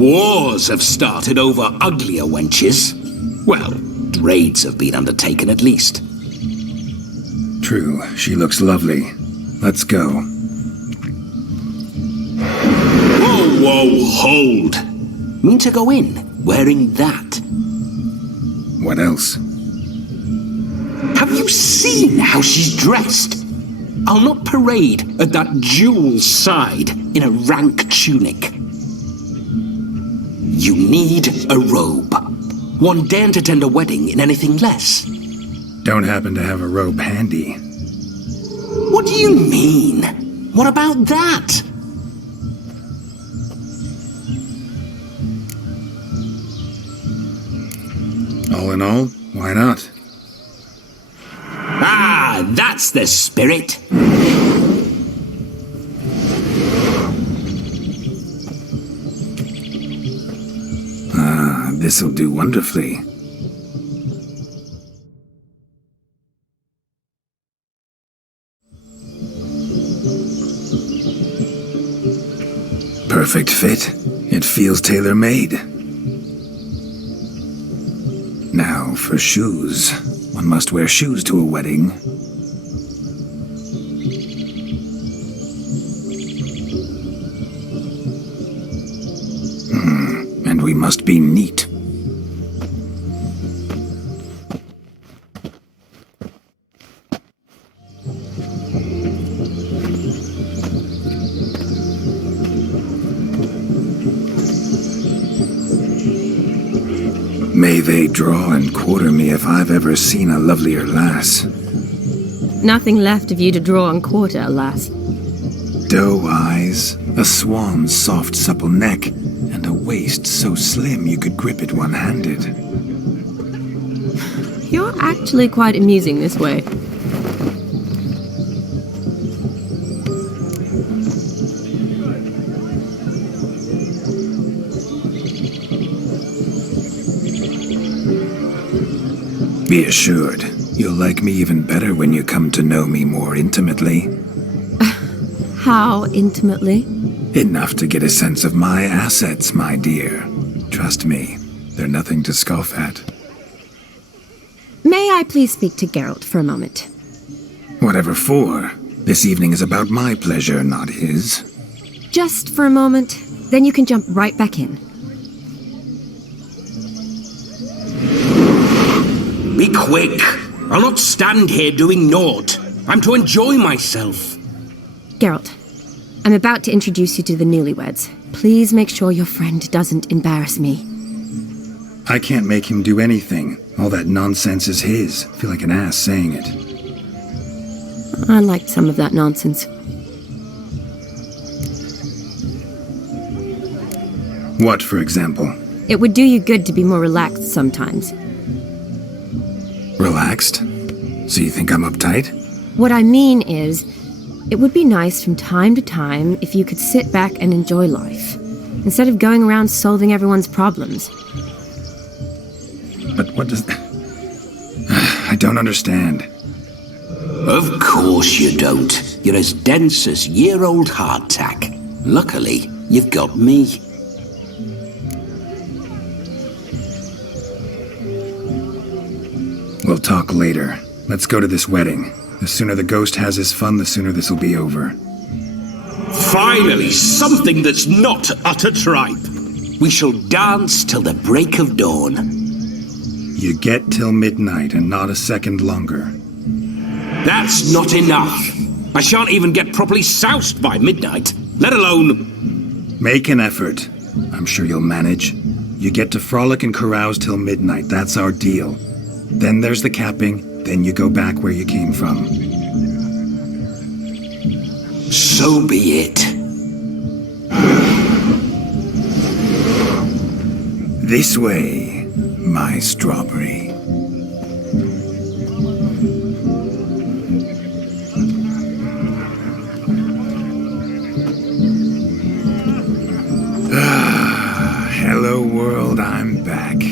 Wars have started over uglier wenches. Well, raids have been undertaken at least. True, she looks lovely. Let's go. Whoa, hold! Mean to go in, wearing that? What else? Have you seen how she's dressed? I'll not parade at that jewel's side in a rank tunic. You need a robe. One daren't attend a wedding in anything less. Don't happen to have a robe handy. What do you mean? What about that? All in all, why not? Ah, that's the spirit. This'll do wonderfully. Perfect fit. It feels tailor-made. Now, for shoes. One must wear shoes to a wedding. And we must be neat. May they draw and quarter me if I've ever seen a lovelier lass. Nothing left of you to draw and quarter, alas. Doe eyes, a swan's soft supple neck, and a waist so slim you could grip it one-handed. You're actually quite amusing this way. Be assured, you'll like me even better when you come to know me more intimately. How intimately? Enough to get a sense of my assets, my dear. Trust me, they're nothing to scoff at. May I please speak to Geralt for a moment? Whatever for. This evening is about my pleasure, not his. Just for a moment, then you can jump right back in. Be quick. I'll not stand here doing naught. I'm to enjoy myself. Geralt, I'm about to introduce you to the newlyweds. Please make sure your friend doesn't embarrass me. I can't make him do anything. All that nonsense is his. I feel like an ass saying it. I liked some of that nonsense. What, for example? It would do you good to be more relaxed sometimes. Relaxed? So you think I'm uptight? What I mean is, it would be nice from time to time if you could sit back and enjoy life, instead of going around solving everyone's problems. But what does... I don't understand. Of course you don't. You're as dense as year-old hardtack. Luckily, you've got me. We'll talk later. Let's go to this wedding. The sooner the ghost has his fun, the sooner this'll be over. Finally, something that's not utter tripe. We shall dance till the break of dawn. You get till midnight and not a second longer. That's not enough. I shan't even get properly soused by midnight, let alone... Make an effort. I'm sure you'll manage. You get to frolic and carouse till midnight, that's our deal. Then there's the capping, then you go back where you came from. So be it. This way, my strawberry. Hello world, I'm back.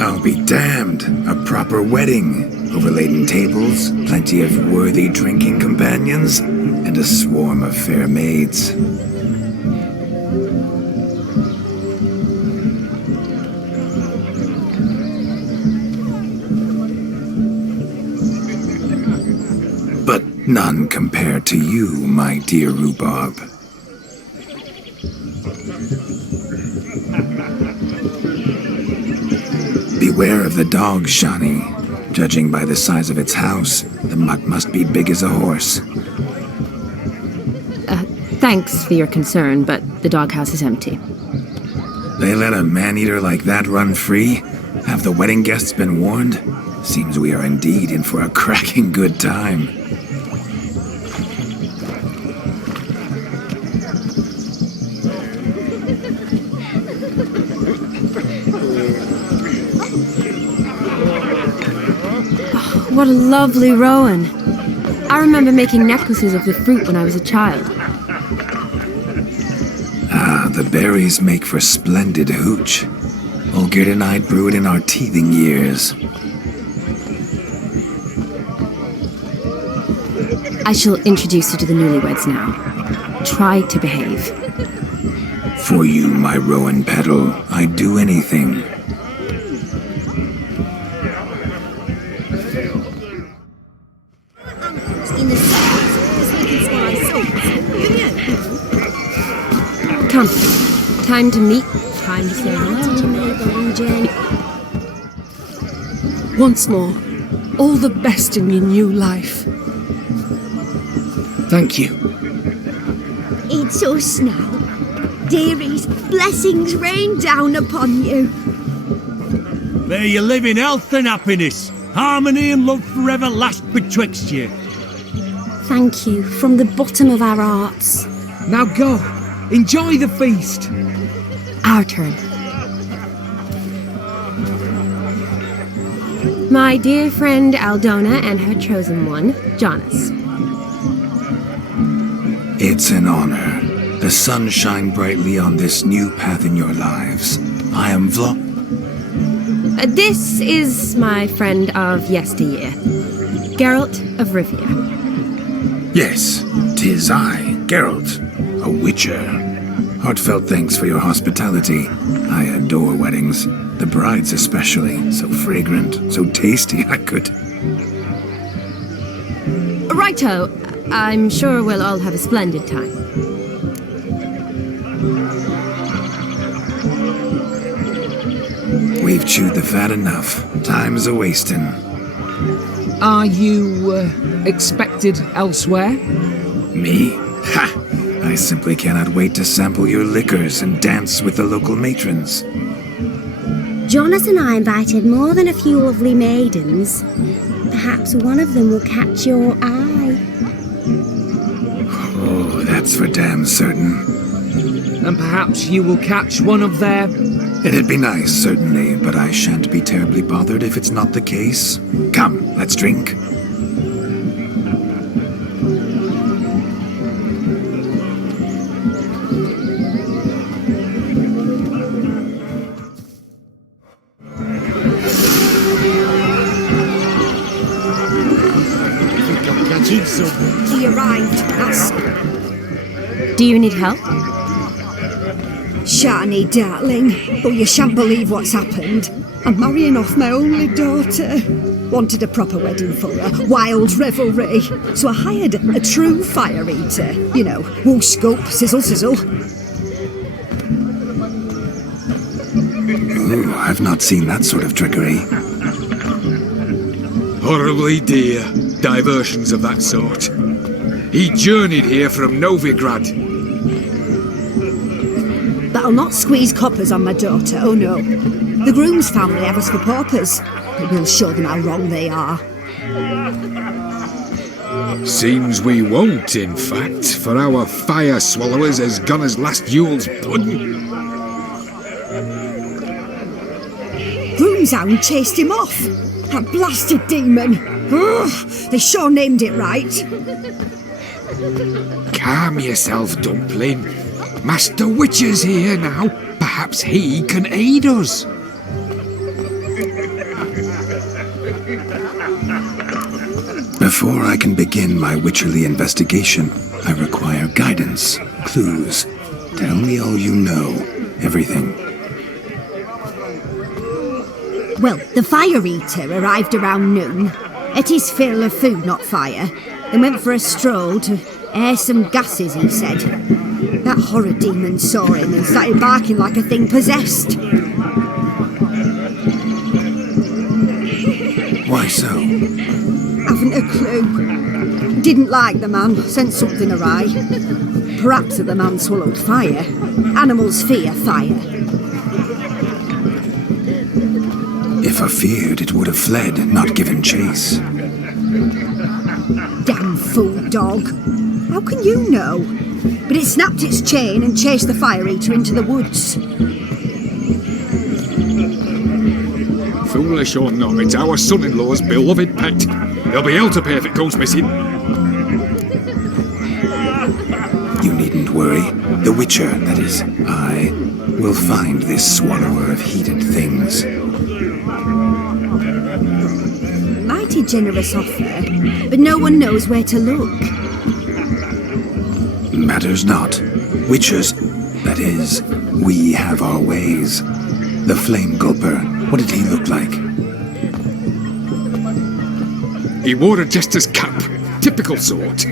I'll be damned. A proper wedding. Overladen tables, plenty of worthy drinking companions, and a swarm of fair maids. None compared to you, my dear Rhubarb. Beware of the dog, Shani. Judging by the size of its house, the mutt must be big as a horse. Thanks for your concern, but the doghouse is empty. They let a man-eater like that run free? Have the wedding guests been warned? Seems we are indeed in for a cracking good time. What a lovely rowan. I remember making necklaces of the fruit when I was a child. The berries make for splendid hooch. Olgerd and I brew it in our teething years. I shall introduce you to the newlyweds now. Try to behave. For you, my rowan petal, I'd do anything. Come. Time to meet. Time to say hello. Once more, all the best in your new life. Thank you. It's us now. Dearies, blessings rain down upon you. May you live in health and happiness. Harmony and love forever last betwixt you. Thank you from the bottom of our hearts. Now go. Enjoy the feast. Our turn. My dear friend Aldona and her chosen one, Jonas. It's an honor. The sun shine brightly on this new path in your lives. I am This is my friend of yesteryear, Geralt of Rivia. Yes, 'tis I, Geralt, a witcher. Heartfelt thanks for your hospitality. I adore weddings. The brides especially. So fragrant, so tasty, I could... Righto. I'm sure we'll all have a splendid time. We've chewed the fat enough. Time's a-wasting. Are you, expected elsewhere? Me? Ha! I simply cannot wait to sample your liquors and dance with the local matrons. Jonas and I invited more than a few lovely maidens. Perhaps one of them will catch your eye. Oh, that's for damn certain. And perhaps you will catch one of their... It'd be nice, certainly, but I shan't be terribly bothered if it's not the case. Come, let's drink. He arrived. That's Do you need help? Shani, darling. But you shan't believe what's happened. I'm marrying off my only daughter. Wanted a proper wedding for her. Wild revelry. So I hired a true fire eater. You know, wool scope, sizzle, sizzle. Ooh, I've not seen that sort of trickery. Horribly dear diversions of that sort. He journeyed here from Novigrad. But I'll not squeeze coppers on my daughter, oh no. The groom's family have us for paupers. But we'll show them how wrong they are. Seems we won't, in fact, for our fire swallowers has gone as last Yule's pudding. Groom's hound chased him off. That blasted demon. Ugh, they sure named it right. Calm yourself, Dumpling. Master Witcher's here now. Perhaps he can aid us. Before I can begin my witcherly investigation, I require guidance, clues. Tell me all you know. Everything. Well, the fire eater arrived around noon. At his fill of food, not fire. then went for a stroll to air some gases, he said. That horror demon saw him and started barking like a thing possessed. Why so? Haven't a clue. Didn't like the man, sent something awry. Perhaps the man swallowed fire. Animals fear fire. If I feared, it would have fled, not given chase. Damn fool dog. How can you know? But it snapped its chain and chased the fire eater into the woods. Foolish or not, it's our son-in-law's beloved pet. There'll be hell to pay if it goes missing. You needn't worry. The Witcher, that is, I, will find this swallower of heated things. Mighty generous offer, but no one knows where to look. Matters not. Witchers, that is, we have our ways. The Flame Gulper, what did he look like? He wore a jester's cap. Typical sort.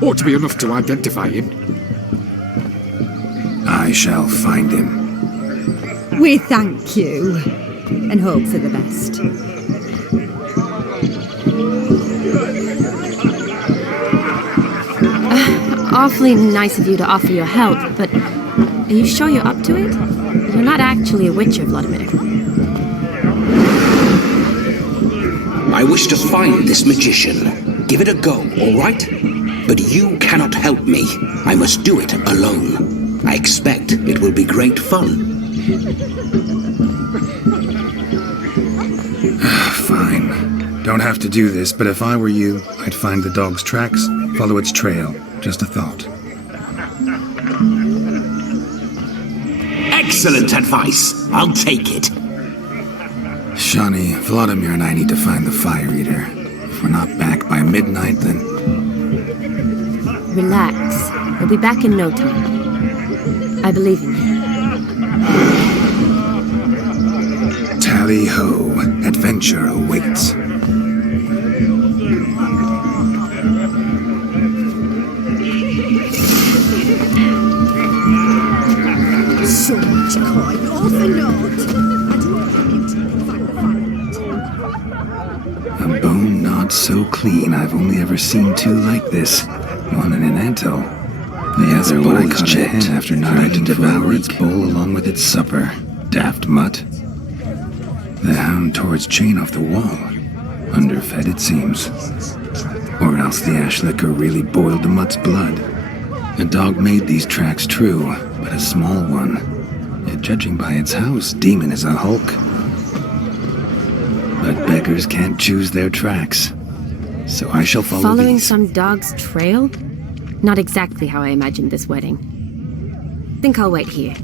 Ought to be enough to identify him. I shall find him. We thank you, and hope for the best. Awfully nice of you to offer your help, but are you sure you're up to it? You're not actually a witcher, Vladimir. I wish to find this magician. Give it a go, all right? But you cannot help me. I must do it alone. I expect it will be great fun. Fine. Don't have to do this, but if I were you, I'd find the dog's tracks, follow its trail. Just a thought. Excellent advice. I'll take it. Shani, Vladimir and I need to find the Fire Eater. If we're not back by midnight, then... Relax. We'll be back in no time. I believe in you. Tally-ho. Adventure awaits. So much coin, all for naught. I do not believe to find the fire. A bone not so clean I've only ever seen two like this. One in an anthill. The other one I caught a hen after trying to devour its bowl along with its supper. Daft mutt. The hound tore its chain off the wall. Underfed, it seems. Or else the ash liquor really boiled the mutt's blood. A dog made these tracks true, but a small one. Yet judging by its house, demon is a hulk. But beggars can't choose their tracks. So I shall follow Following these. some dog's trail? Not exactly how I imagined this wedding. Think I'll wait here.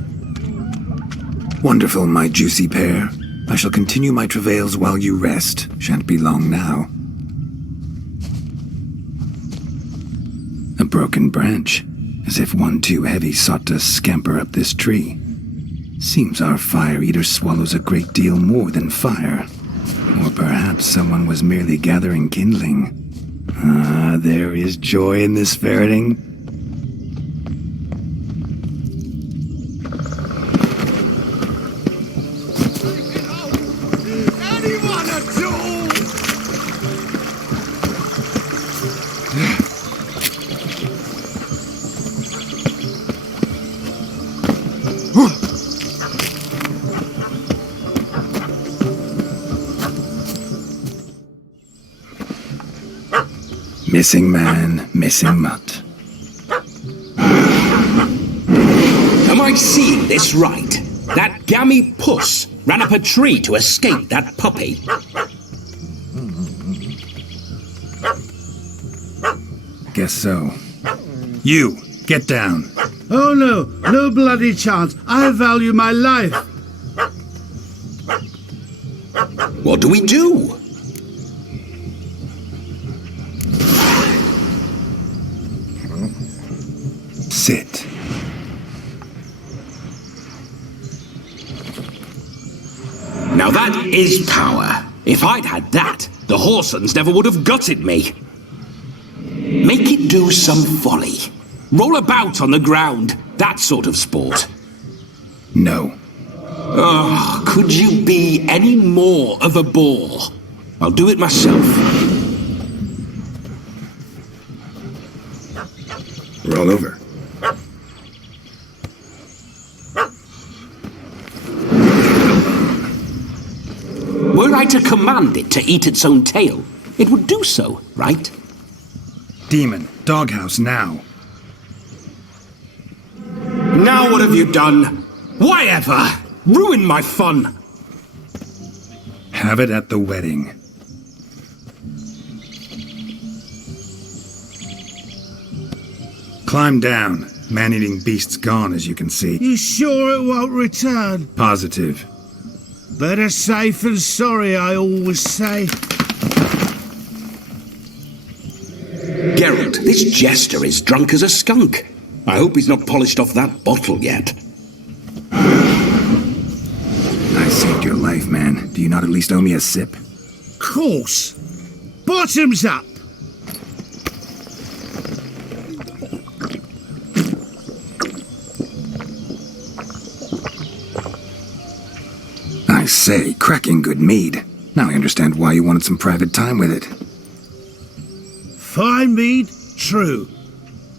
Wonderful, my juicy pair. I shall continue my travails while you rest. Shan't be long now. A broken branch, as if one too heavy sought to scamper up this tree. Seems our fire eater swallows a great deal more than fire. Or perhaps someone was merely gathering kindling. Ah, there is joy in this ferreting. Anyone at all? Missing man, missing mutt. Am I seeing this right? That gammy puss ran up a tree to escape that puppy. Guess so. You, get down. Oh no, no bloody chance. I value my life. What do we do? Sit. Now that is power. If I'd had that, the Horsons never would have gutted me. Make it do some folly. Roll about on the ground. That sort of sport. No. Oh, could you be any more of a bore? I'll do it myself. Roll over. Were I to command it to eat its own tail, it would do so, right? Demon, doghouse now. Now what have you done? Why ever? Ruin my fun. Have it at the wedding. Climb down. Man-eating beast's gone, as you can see. You sure it won't return? Positive. Better safe than sorry, I always say. Geralt, this jester is drunk as a skunk. I hope he's not polished off that bottle yet. I saved your life, man. Do you not at least owe me a sip? Course. Bottoms up. I say, cracking good mead. Now I understand why you wanted some private time with it. Fine mead, true.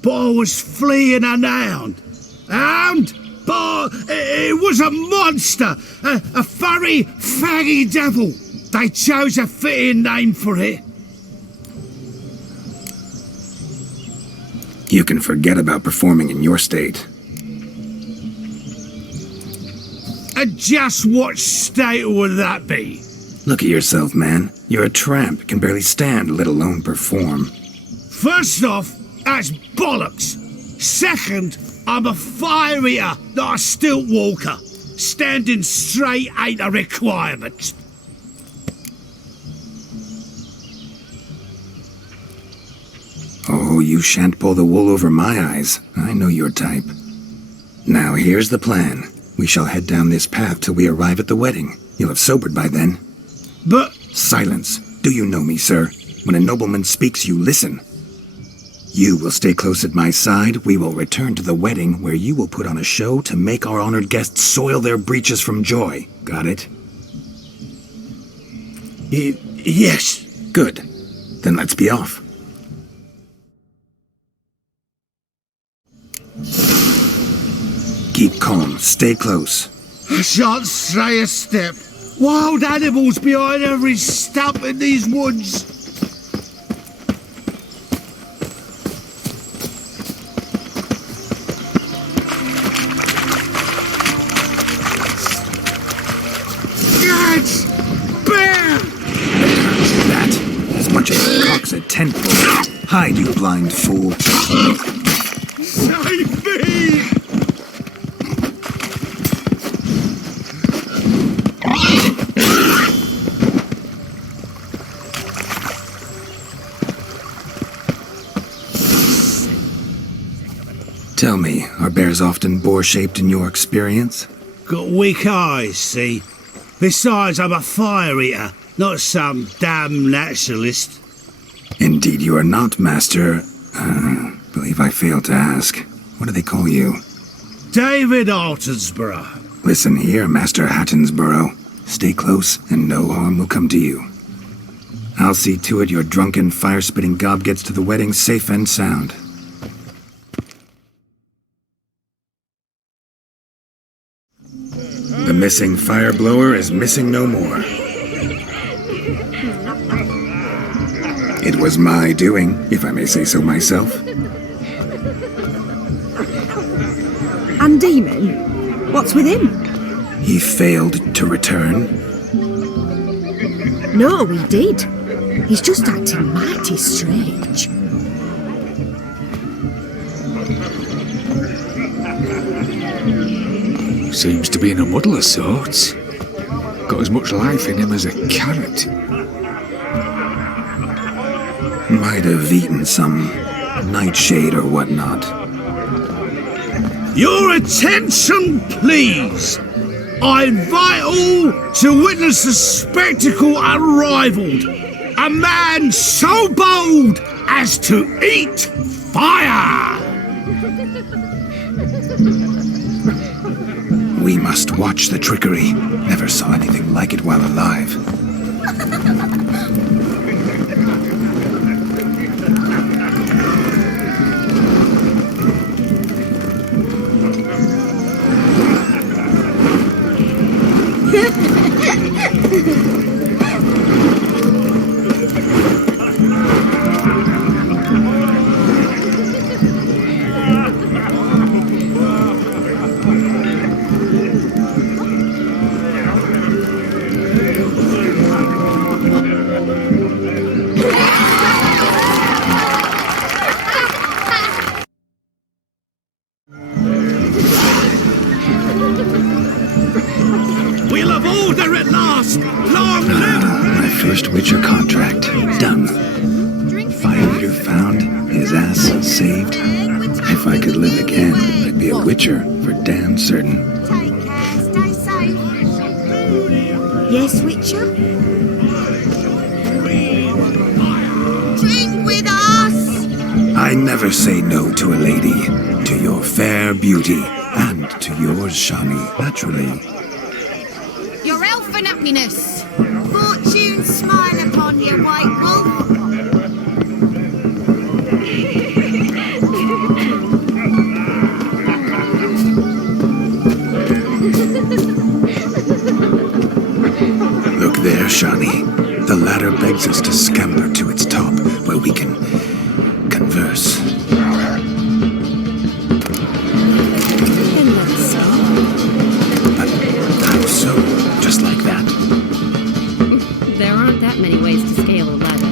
But I was fleeing a hound. Hound? But it was a monster. A furry, faggy devil. They chose a fitting name for it. You can forget about performing in your state. And just what state would that be? Look at yourself, man. You're a tramp, can barely stand, let alone perform. First off, that's bollocks. Second, I'm a fire eater, not a stilt walker. Standing straight ain't a requirement. Oh, you shan't pull the wool over my eyes. I know your type. Now, here's the plan. We shall head down this path till we arrive at the wedding. You'll have sobered by then. But Silence. Do you know me, sir? When a nobleman speaks, you listen. You will stay close at my side. We will return to the wedding, where you will put on a show to make our honored guests soil their breeches from joy. Got it? yes. Good. Then let's be off. Keep calm. Stay close. I shan't stray a step. Wild animals behind every stump in these woods. Guards! Bear! That. As much as cocks a tent pole. Hide, you blind fool. Save me! Tell me, are bears often boar-shaped in your experience? Got weak eyes, see? Besides, I'm a fire eater, not some damn naturalist. Indeed you are not, Master. Believe I failed to ask. What do they call you? David Altonsborough. Listen here, Master Hattonsborough. Stay close, and no harm will come to you. I'll see to it your drunken, fire-spitting gob gets to the wedding safe and sound. The missing fire blower is missing no more. It was my doing, if I may say so myself. And Demon? What's with him? He failed to return. No, he did. He's just acting mighty strange. Seems to be in a muddle of sorts. Got as much life in him as a carrot. Might have eaten some nightshade or whatnot. Your attention, please. I invite all to witness a spectacle unrivaled. A man so bold has to eat fire! We must watch the trickery. Never saw anything like it while alive. We'll have order at last! Long live! My first Witcher contract. Done. Fire eater found. His ass saved. If I could live again, I'd be a Witcher for damn certain. Take care, stay safe. Yes, Witcher? Drink with us! I never say no to a lady. To your fair beauty. And to yours, Shawnee, naturally. Your elfin happiness. Fortune smile upon you, white wolf. Look there, Shawnee. The ladder begs us to scamper to its top, where we can converse. But how so? Just like that? There aren't that many ways to scale a ladder.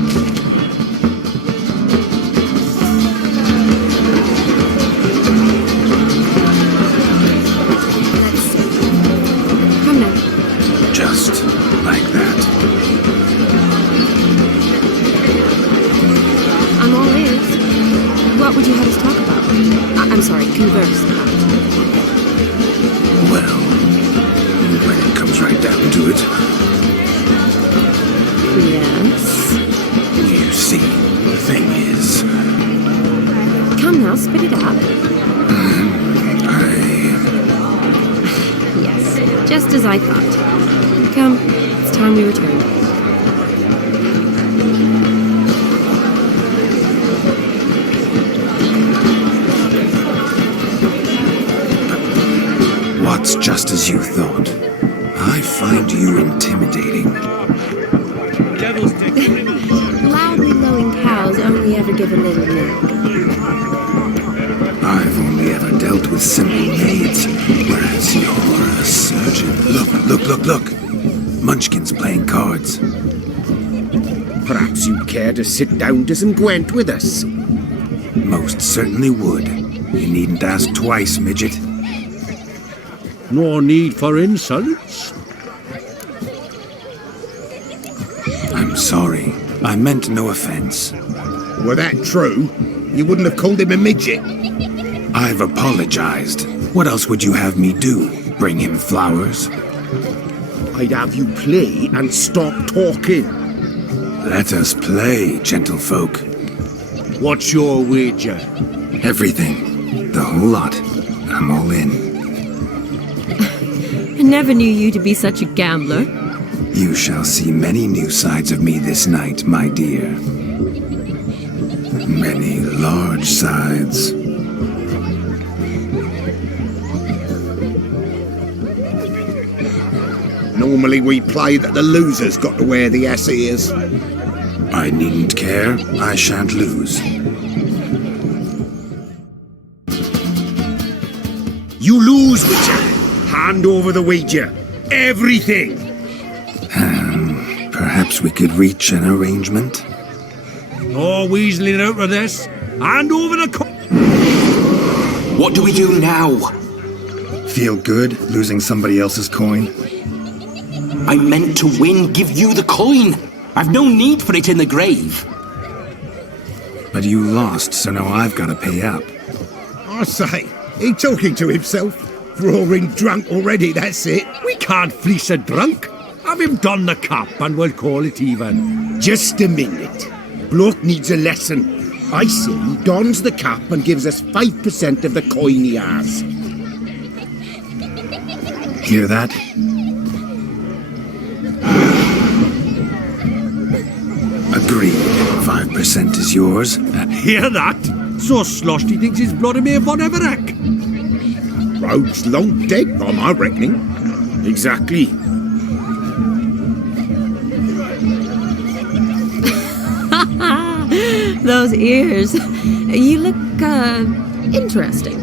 Let's see. Come now. Just like that. I'm all ears. What would you have us talk about? I'm sorry, converse about. Well, when it comes right down to it, Yes? you see, the thing is, Come now, spit it out. I... Yes, just as I thought. Come, it's time we return. What's just as you thought? I find you intimidating. Loudly lowing cows only ever give a little milk. I've only ever dealt with simple maids, whereas you're a surgeon. Look! Munchkin's playing cards. Perhaps you'd care to sit down to some Gwent with us. Most certainly would. You needn't ask twice, midget. No need for insults. I'm sorry. I meant no offense. Were that true, you wouldn't have called him a midget. I've apologized. What else would you have me do? Bring him flowers? I'd have you play and stop talking. Let us play, gentlefolk. What's your wager? Everything. The whole lot. I'm all in. I never knew you to be such a gambler. You shall see many new sides of me this night, my dear. Many large sides. Normally we play that the loser's got to wear the ass ears. I needn't care. I shan't lose. You lose, Witcher. Hand over the wager. Everything. Perhaps we could reach an arrangement? No weaseling out of this. Hand over the What do we do now? Feel good losing somebody else's coin? I meant to win, give you the coin. I've no need for it in the grave. But you lost, so now I've got to pay up. I say, he talking to himself. Roaring drunk already, that's it. We can't fleece a drunk. Have him don the cap and we'll call it even. Just a minute. Bloke needs a lesson. I see, dons the cap and gives us 5% of the coin he has. Hear that? Agreed. 5% is yours. Hear that? So sloshed he thinks his blood may have whatever heck. Rogue's long dead by my reckoning. Exactly. Those ears. You look, interesting.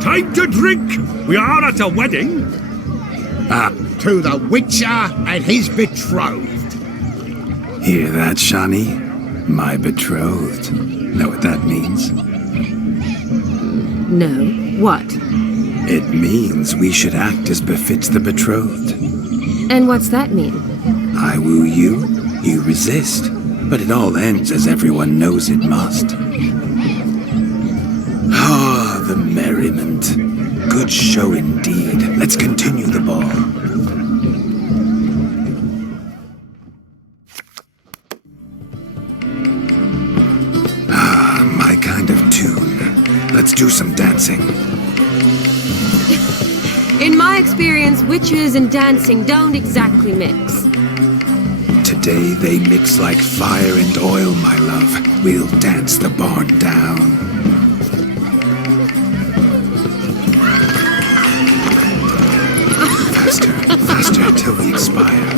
Time to drink! We are at a wedding. To the Witcher and his betrothed. Hear that, Shani? My betrothed. Know what that means? No. What? It means we should act as befits the betrothed. And what's that mean? I woo you, you resist. But it all ends as everyone knows it must. Ah, the merriment. Good show indeed. Let's continue the ball. Ah, my kind of tune. Let's do some dancing. In my experience, witches and dancing don't exactly mix. Today they mix like fire and oil, my love. We'll dance the barn down. Faster, faster till we expire.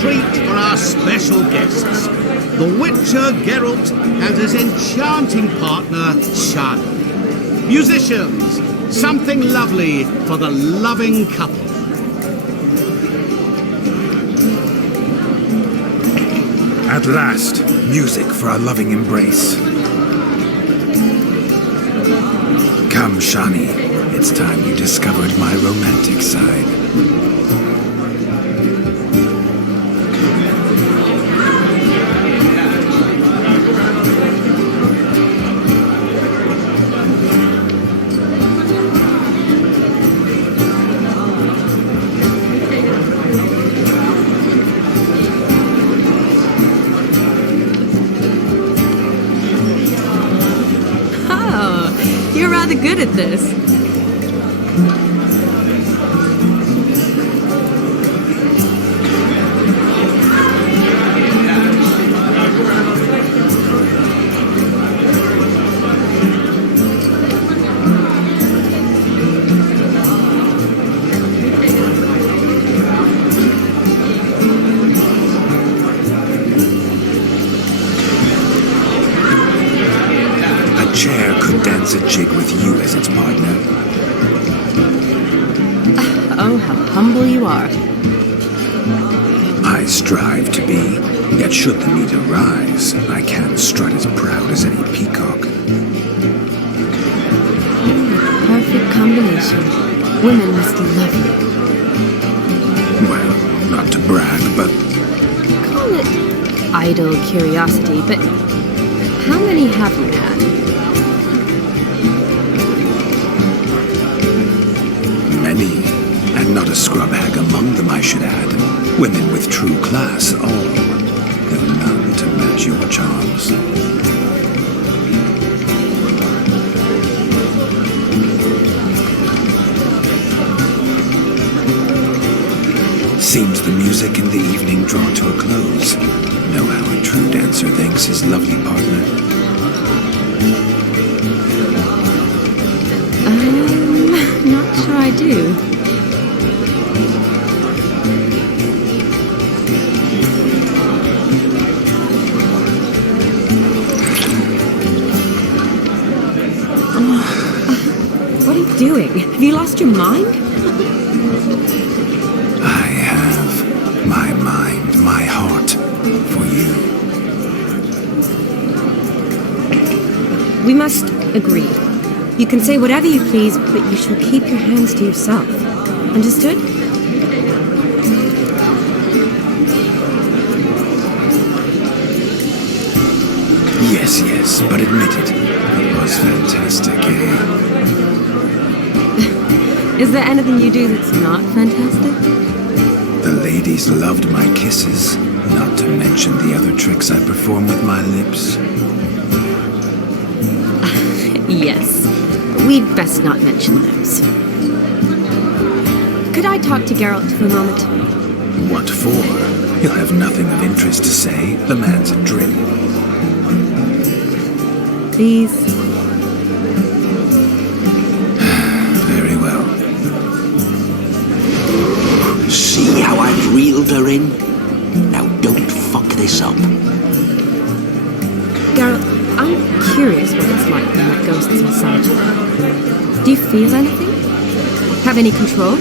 Treat for our special guests, the Witcher Geralt and his enchanting partner Shani. Musicians, something lovely for the loving couple. At last, music for our loving embrace. Come, Shani, it's time you discovered my romantic side. You're rather good at this. Chair could dance a jig with you as its partner. Oh, how humble you are. I strive to be, yet should the need arise, I can strut as proud as any peacock. Perfect combination. Women must love you. Well, not to brag, but... Call it idle curiosity, but how many have you had? Many, and not a scrub hag among them, I should add. Women with true class, all, though none to match your charms. Seems the music in the evening draw to a close. Know how a true dancer thanks his lovely partner. Not sure I do. What are you doing? Have you lost your mind? I have my mind, my heart for you. We must agree. You can say whatever you please, but you shall keep your hands to yourself. Understood? Yes, but admit it. It was fantastic, eh? Is there anything you do that's not fantastic? The ladies loved my kisses, not to mention the other tricks I perform with my lips. Yes. We'd best not mention those. Could I talk to Geralt for a moment? What for? He'll have nothing of interest to say. The man's a drip. Please. Very well. See how I've reeled her in? Now don't fuck this up. Geralt, I'm curious what it's like when that ghost is inside you. Do you feel anything? Have any control?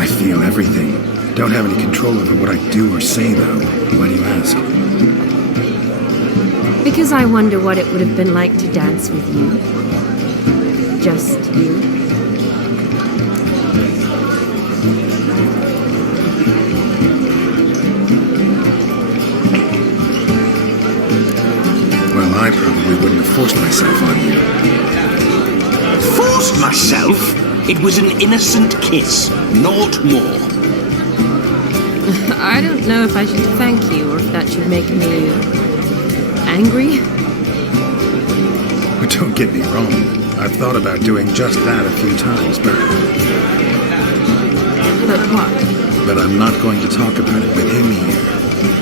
I feel everything. Don't have any control over what I do or say, though. Why do you ask? Because I wonder what it would have been like to dance with you. Just you. Well, I probably wouldn't have forced myself on you. Forced myself? It was an innocent kiss, naught more. I don't know if I should thank you or if that should make me angry. But don't get me wrong. I've thought about doing just that a few times, but what? I'm not going to talk about it with him here.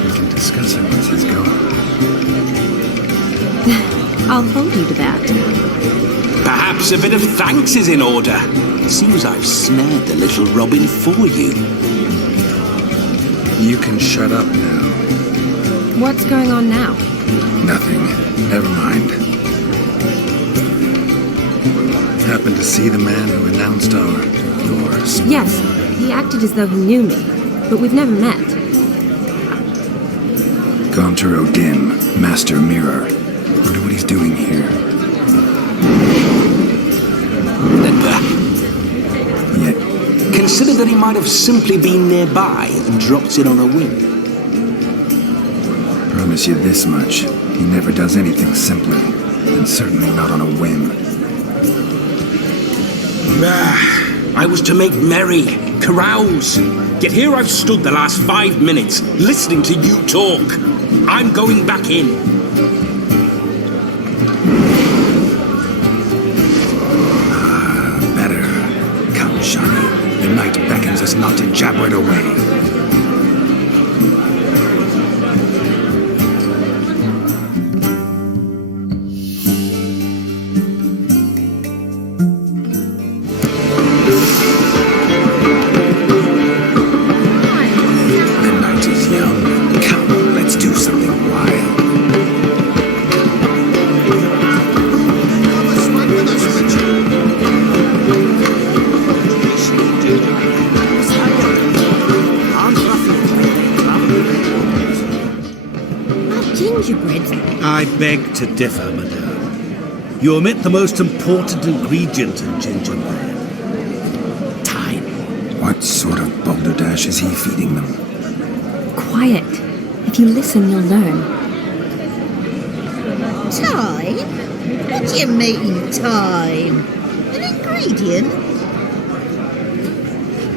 We can discuss it once he's gone. I'll hold you to that. Perhaps a bit of thanks is in order. Seems I've snared the little robin for you. You can shut up now. What's going on now? Nothing. Never mind. Happened to see the man who announced yours. Yes, he acted as though he knew me, but we've never met. Gaunter O'Dim, Master Mirror. Wonder what he's doing here. Yet, Consider that he might have simply been nearby and dropped in on a whim. promise you this much. He never does anything simply, and certainly not on a whim. I was to make merry, carouse. Yet here I've stood the last 5 minutes, listening to you talk. I'm going back in. Better. Come, Shani. The night beckons us not to jabber it away. I beg to differ, madame. You omit the most important ingredient in gingerbread. Time. What sort of balderdash is he feeding them? Quiet. If you listen, you'll learn. Time? What do you mean, time? An ingredient?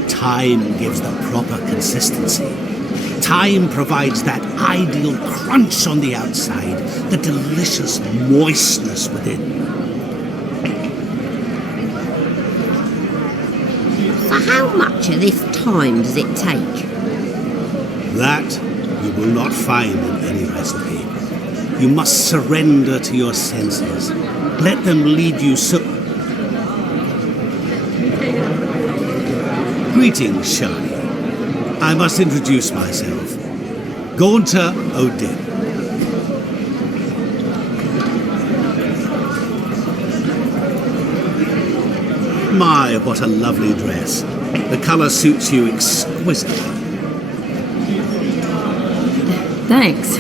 Time gives the proper consistency. Time provides that ideal crunch on the outside, the delicious moistness within. For how much of this time does it take? That you will not find in any recipe. You must surrender to your senses. Let them lead you so... Greetings, Shani. I must introduce myself. Gaunter O'Dim. My, what a lovely dress. The colour suits you exquisitely. Thanks.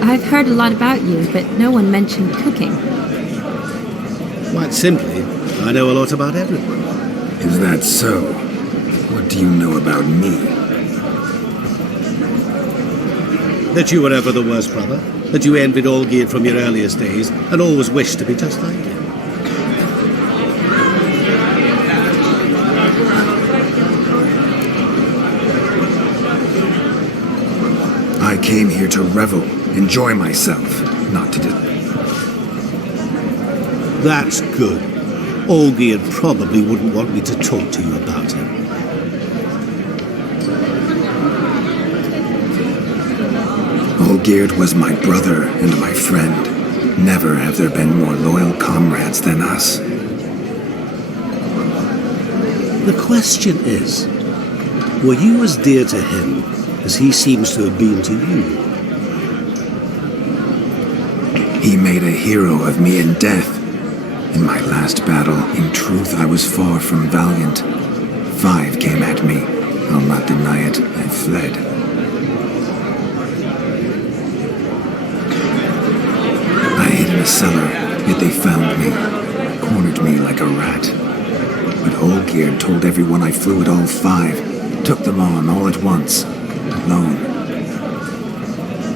I've heard a lot about you, but no one mentioned cooking. Quite simply, I know a lot about everyone. Is that so? What do you know about me? That you were ever the worst brother. that you envied Olgierd from your earliest days and always wished to be just like him. I came here to revel, enjoy myself, not to That's good. Olgierd probably wouldn't want me to talk to you about him. Olgierd was my brother and my friend. Never have there been more loyal comrades than us. The question is, were you as dear to him as he seems to have been to you? He made a hero of me in death. In my last battle, in truth, I was far from valiant. 5 came at me. I'll not deny it, I fled. I hid in a cellar, yet they found me, cornered me like a rat. But Olgierd told everyone I flew at all 5, took them on all at once, alone.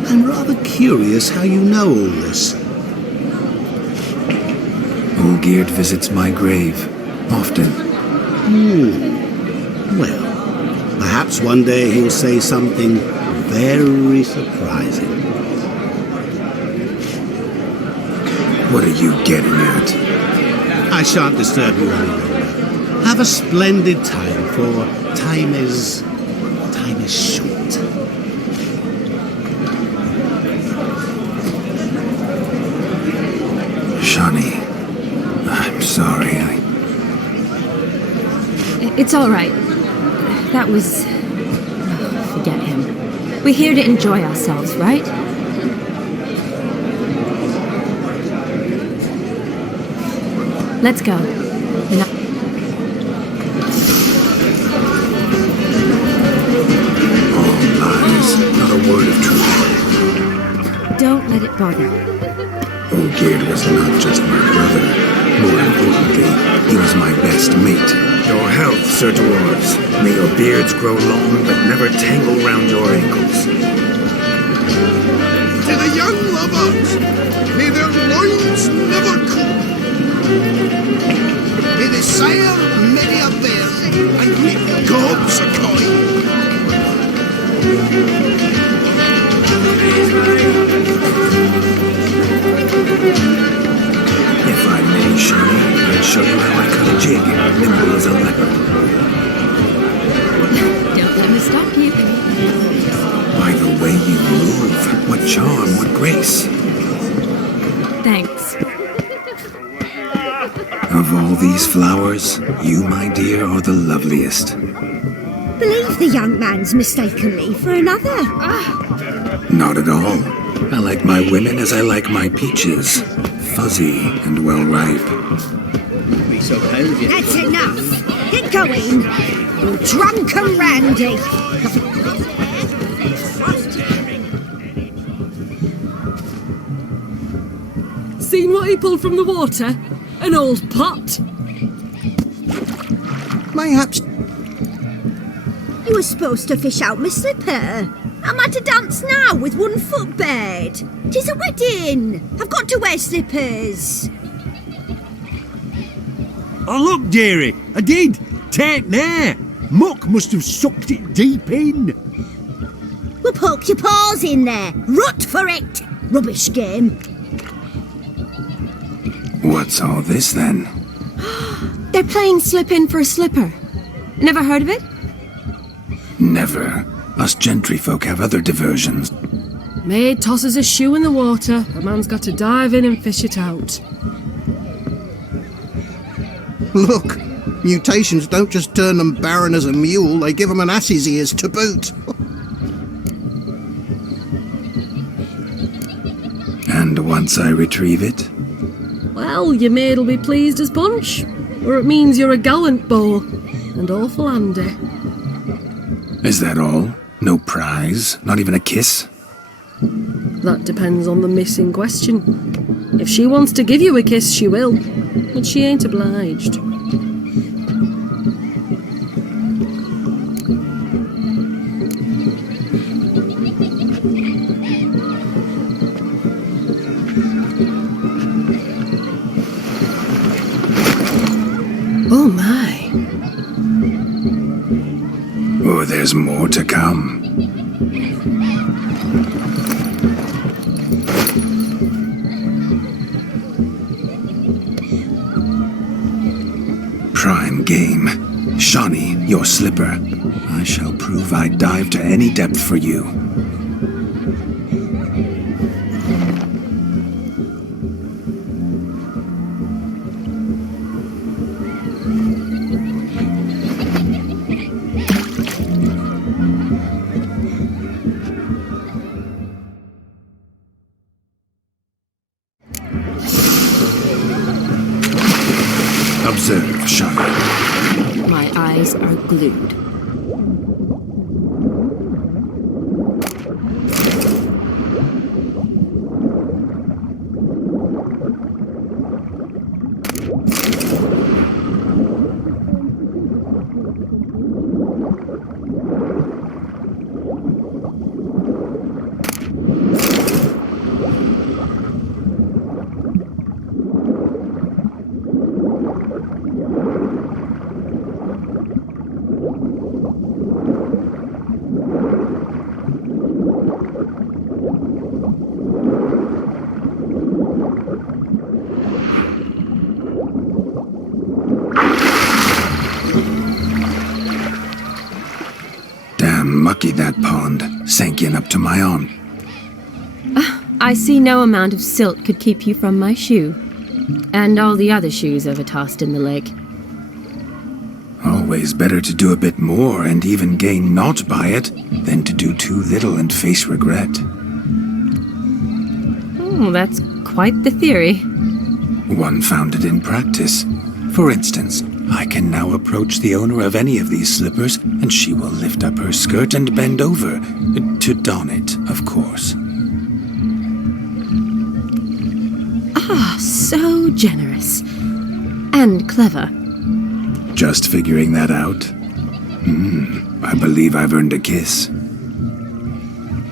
I'm rather curious how you know all this. Olgierd visits my grave, often. Well, perhaps one day he'll say something very surprising. What are you getting at? I shan't disturb you any longer. Have a splendid time, for time is short. Shani, I'm sorry, It's all right. That was... forget him. We're here to enjoy ourselves, right? Let's go. All lies, not a word of truth. Don't let it bother you. Olgierd was not just my brother. More importantly, he was my best mate. Your health, Sir Dwarves. May your beards grow long, but never tangle round your ankles. To the young lovers, may their loins never cool. May they sire many a bear and keep gobs a coin. If I may, Shani, I'd show you how I cut a jig, nimble as a leopard. Don't let me stop you. By the way you move, what charm, what grace. Thanks. Of all these flowers, you, my dear, are the loveliest. Believe the young man's mistakenly for another. Not at all. I like my women as I like my peaches. Fuzzy and well ripe. So kind of you. That's enough. Get going. You drunken randy. Seen what he pulled from the water? An old pot. Mayhaps You were supposed to fish out my slipper. Am I to dance now with 1 foot bed? 'Tis a wedding. I've got to wear slippers. Oh, look, dearie, I did. Tain't there. Muck must have sucked it deep in. Well, poke your paws in there. Rut for it. Rubbish game. What's all this then? They're playing slip in for a slipper. Never heard of it? Never. Us gentry folk have other diversions. Maid tosses a shoe in the water. A man's got to dive in and fish it out. look. Mutations don't just turn them barren as a mule, they give them an ass's ears to boot. And once I retrieve it, Well, your maid'll be pleased as punch. Or it means you're a gallant beau. And awful handy. is that all? No prize? Not even a kiss? That depends on the miss in question. If she wants to give you a kiss, she will. But she ain't obliged. There's more to come. Prime game. Shawnee, your slipper. I shall prove I dive to any depth for you. Observe, Shawnee. My eyes are glued. Mucky that pond, sank in up to my arm. I see no amount of silt could keep you from my shoe. And all the other shoes ever tossed in the lake. Always better to do a bit more and even gain naught by it than to do too little and face regret. Oh, that's quite the theory. One founded in practice. For instance, I can now approach the owner of any of these slippers, and she will lift up her skirt and bend over, to don it, of course. Ah, so generous. And clever. Just figuring that out? I believe I've earned a kiss.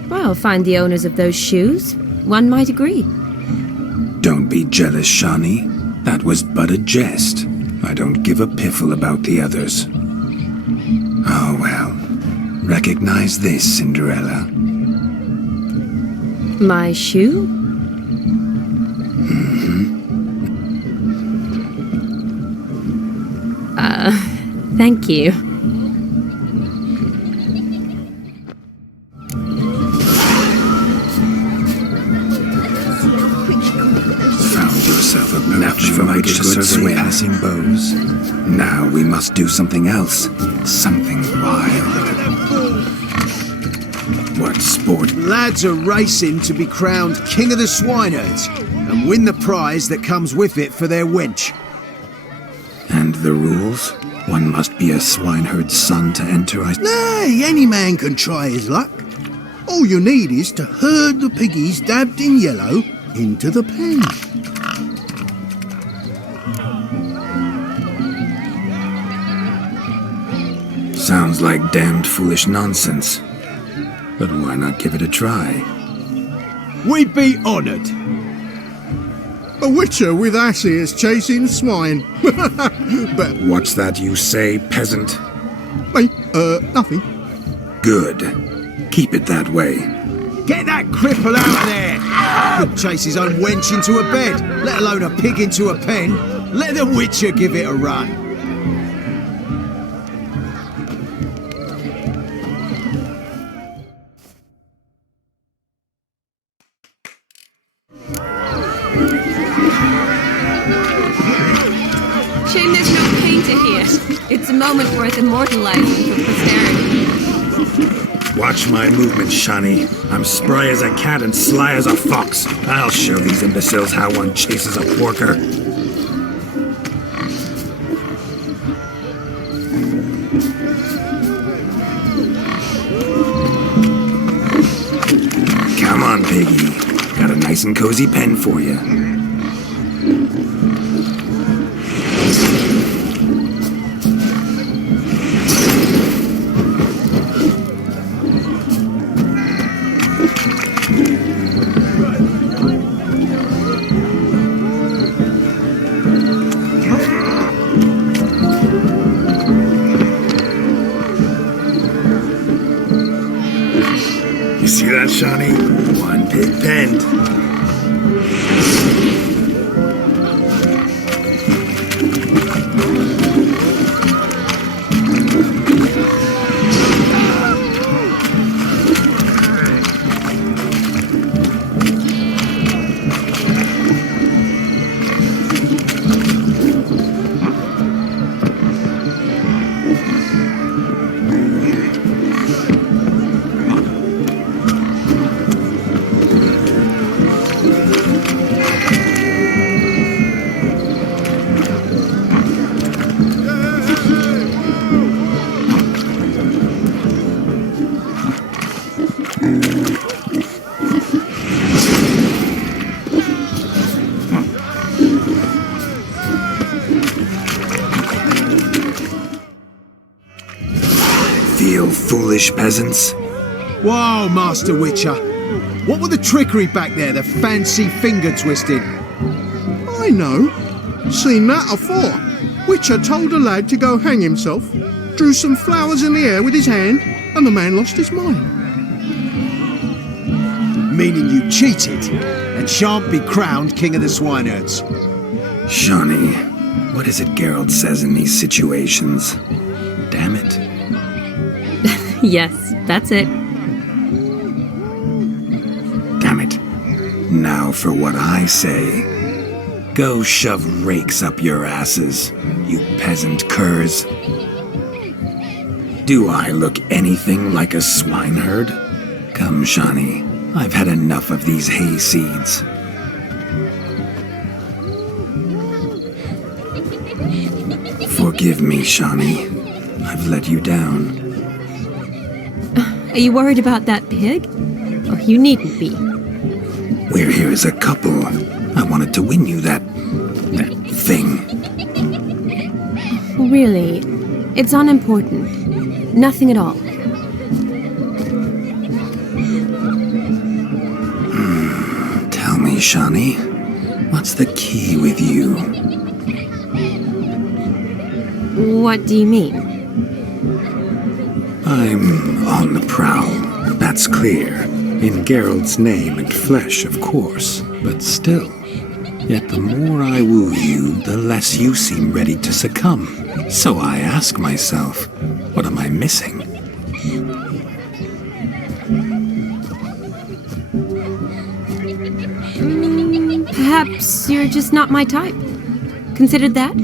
Well, find the owners of those shoes. One might agree. Don't be jealous, Shawnee. That was but a jest. I don't give a piffle about the others. Oh well. Recognize this, Cinderella. My shoe? Thank you. Found yourself a match for my good passing bows. Now we must do something else. Something wild. What sport? Lads are racing to be crowned King of the Swineherds and win the prize that comes with it for their wench. And the rules? One must be a swineherd's son to enter, Nay, any man can try his luck. All you need is to herd the piggies dabbed in yellow into the pen. Sounds like damned foolish nonsense. But why not give it a try? We'd be honoured. A witcher with asses chasing swine. But What's that you say, peasant? wait, nothing. Good. Keep it that way. Get that cripple out of there! Could chase his own wench into a bed, let alone a pig into a pen. Let the witcher give it a run. Shame there's no painter here. It's a moment worth immortalizing for posterity. Watch my movements, Shawnee. I'm spry as a cat and sly as a fox. I'll show these imbeciles how one chases a porker. Come on, piggy. Got a nice and cozy pen for you. See that, Shawnee? One pig penned. Foolish peasants. Whoa, Master Witcher. What were the trickery back there, the fancy finger twisting? I know. Seen that afore. Witcher told a lad to go hang himself, drew some flowers in the air with his hand, and the man lost his mind. Meaning you cheated and shan't be crowned King of the Swineherds. Shawnee, what is it Geralt says in these situations? Damn it. Yes, that's it. Damn it. Now for what I say. Go shove rakes up your asses, you peasant curs. Do I look anything like a swineherd? Come, Shawnee. I've had enough of these hay seeds. Forgive me, Shawnee. I've let you down. Are you worried about that pig? Oh, you needn't be. We're here as a couple. I wanted to win you that thing. Really, it's unimportant. Nothing at all. Tell me, Shawnee, what's the key with you? What do you mean? I'm on the prowl, that's clear. In Geralt's name and flesh, of course, but still. Yet the more I woo you, the less you seem ready to succumb. So I ask myself, what am I missing? Perhaps you're just not my type. Considered that?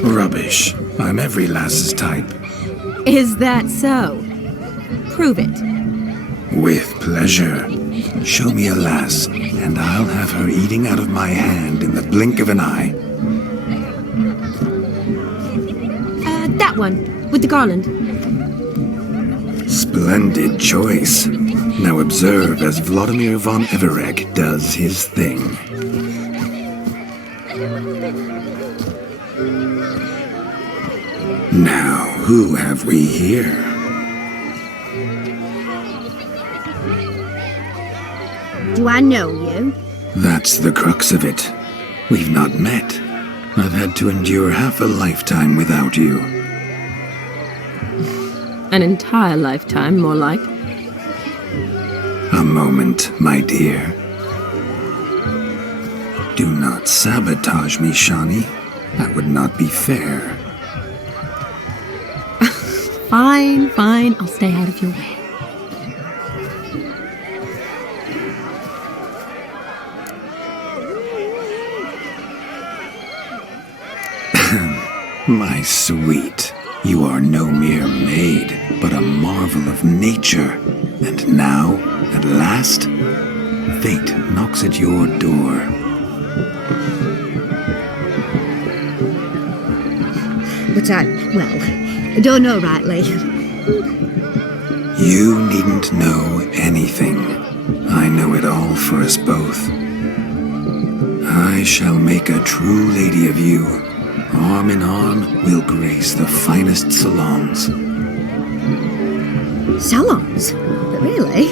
Rubbish. I'm every lass's type. Is that so? Prove it. With pleasure. Show me a lass, and I'll have her eating out of my hand in the blink of an eye. That one, with the garland. Splendid choice. Now observe as Vladimir von Everek does his thing. Now, who have we here? Do I know you? That's the crux of it. We've not met. I've had to endure half a lifetime without you. An entire lifetime, more like. A moment, my dear. Do not sabotage me, Shawnee. That would not be fair. Fine, fine. I'll stay out of your way. My sweet, you are no mere maid, but a marvel of nature. And now, at last, fate knocks at your door. But I don't know rightly. You needn't know anything. I know it all for us both. I shall make a true lady of you. Arm in arm, we'll grace the finest salons. Salons? But really?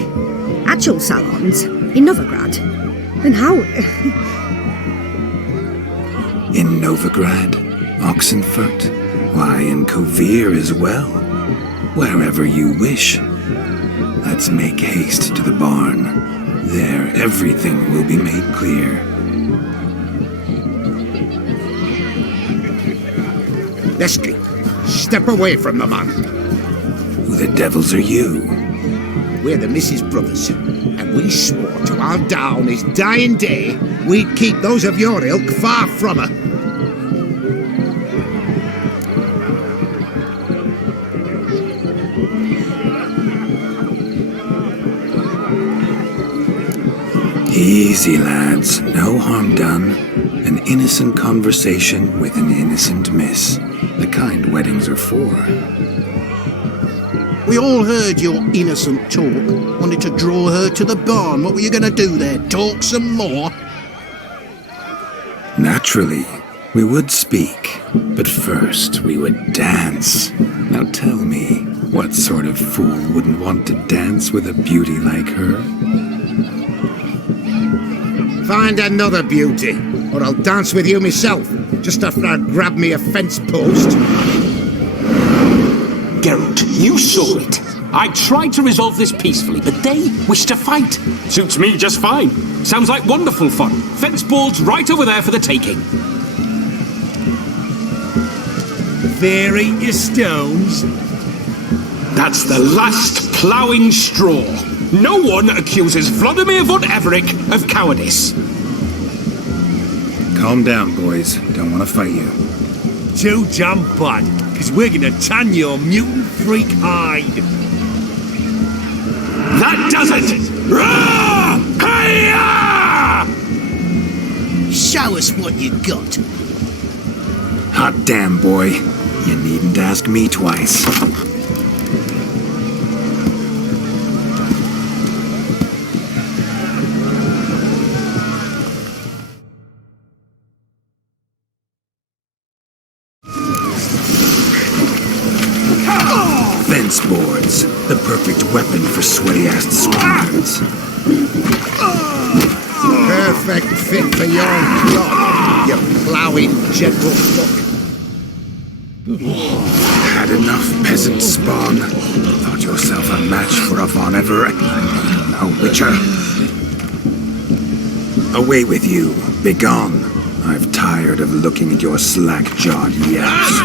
Actual salons? In Novigrad? And how... In Novigrad, Oxenfurt, why, in Kovir as well. Wherever you wish. Let's make haste to the barn. There, everything will be made clear. Leslie, step away from the man. Who the devils are you? We're the Mrs. Brothers, and we swore to our down his dying day we'd keep those of your ilk far from her. Easy, lads. No harm done. An innocent conversation with an innocent miss. The kind weddings are for. We all heard your innocent talk. Wanted to draw her to the barn. What were you going to do there? Talk some more? Naturally, we would speak. But first, we would dance. Now tell me, what sort of fool wouldn't want to dance with a beauty like her? Find another beauty, or I'll dance with you myself, just after I grab me a fence post. Geralt, you saw it. I tried to resolve this peacefully, but they wish to fight. Suits me just fine. Sounds like wonderful fun. Fence balls right over there for the taking. Vary your stones. That's the last ploughing straw. No one accuses Vladimir von Everett of cowardice. Calm down, boys. Don't want to fight you. Too damn bad, because we're gonna tan your mutant freak hide. That does it! Rah! Hi-ya! Show us what you got. Hot damn, boy. You needn't ask me twice. Fence boards, the perfect weapon for sweaty-assed swines. Perfect fit for your job, you ploughing gentle fuck. Had enough, peasant spawn. Thought yourself a match for a Von Everett. A witcher. Away with you. Begone. I've tired of looking at your slack-jawed yaps.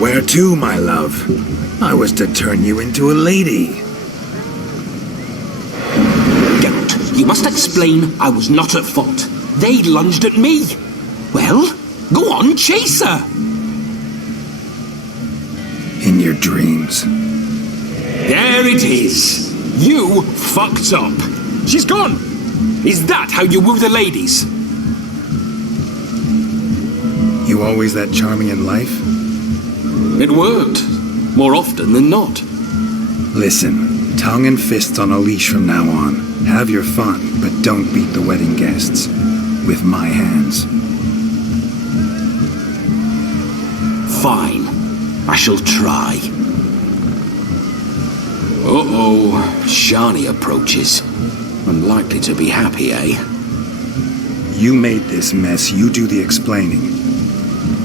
Where to, my love? I was to turn you into a lady. Geralt, you must explain I was not at fault. They lunged at me. Well, go on, chase her. In your dreams. There it is. You fucked up. She's gone. Is that how you woo the ladies? You always that charming in life? It worked. More often than not. Listen, tongue and fists on a leash from now on. Have your fun, but don't beat the wedding guests. With my hands. Fine. I shall try. Uh-oh. Shani approaches. Unlikely to be happy, eh? You made this mess. You do the explaining.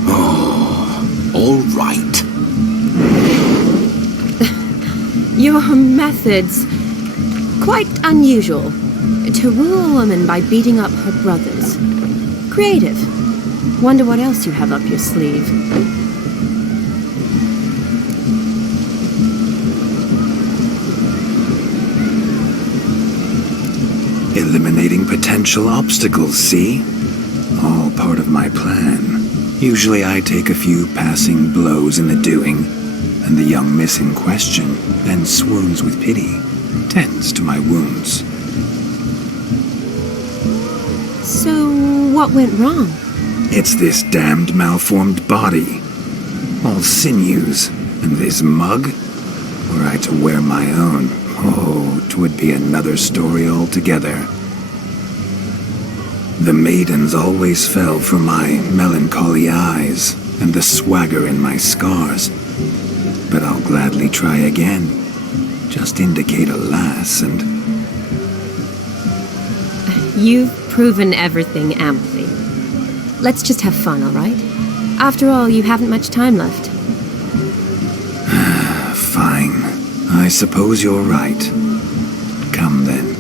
Oh, all right. Your methods, quite unusual. To woo a woman by beating up her brothers. Creative. Wonder what else you have up your sleeve. Eliminating potential obstacles, see? All part of my plan. Usually I take a few passing blows in the doing, and the young miss in question then swoons with pity, tends to my wounds. So, what went wrong? It's this damned malformed body. All sinews, and this mug? Were I to wear my own, oh, 'twould be another story altogether. The maidens always fell for my melancholy eyes and the swagger in my scars. But I'll gladly try again. Just indicate a lass and... You've proven everything amply. Let's just have fun, all right? After all, you haven't much time left. I suppose you're right. Come then.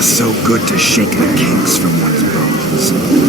So good to shake the kinks from one's bones.